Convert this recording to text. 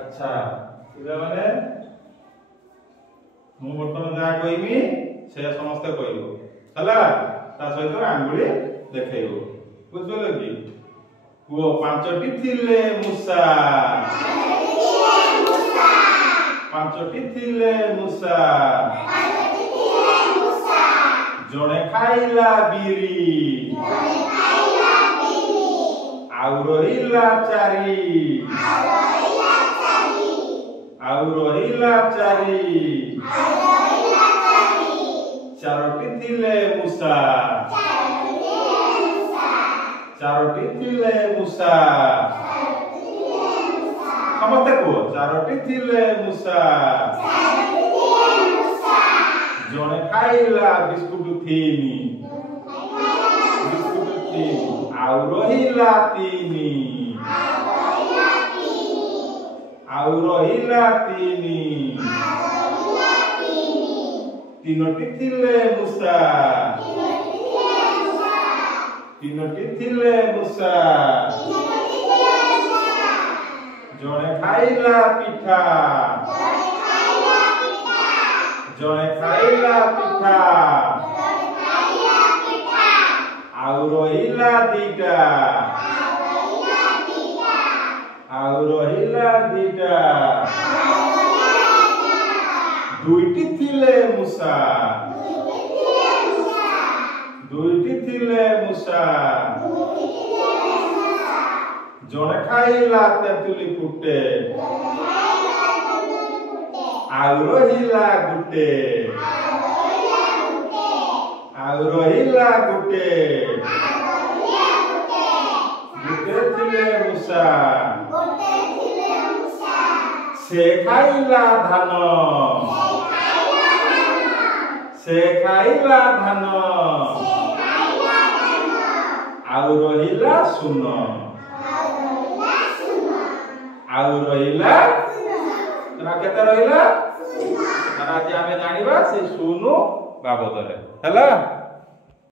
अच्छा पिला माने मु बर्तमान जा कहिमी से समस्त कहइबो हला ता सहित आंगुली देखैबो बुझलो कि वो पांचटी थिले मूसा पांचटी थिले मूसा जणे खाइला बिरी आउ रहिला चारी चारोटी थिले मूसा चारोटी थिले मूसा समझते को चारोटी थिले मूसा जणे खाइला बिस्कुट थीनी आउ रहिला तीनी तीनोटी थिले मूसा जणे खाइला पिठा आउ रहिला दीटा दुईटी थिले मूसा जणे खाइला तेंतुली फुटे आउ रहिला गुटे थिले मूसा से खाइला धान आउ रहिला सुन केते रहिला आज आमे जानिबा से सुनु बाबदरे हला।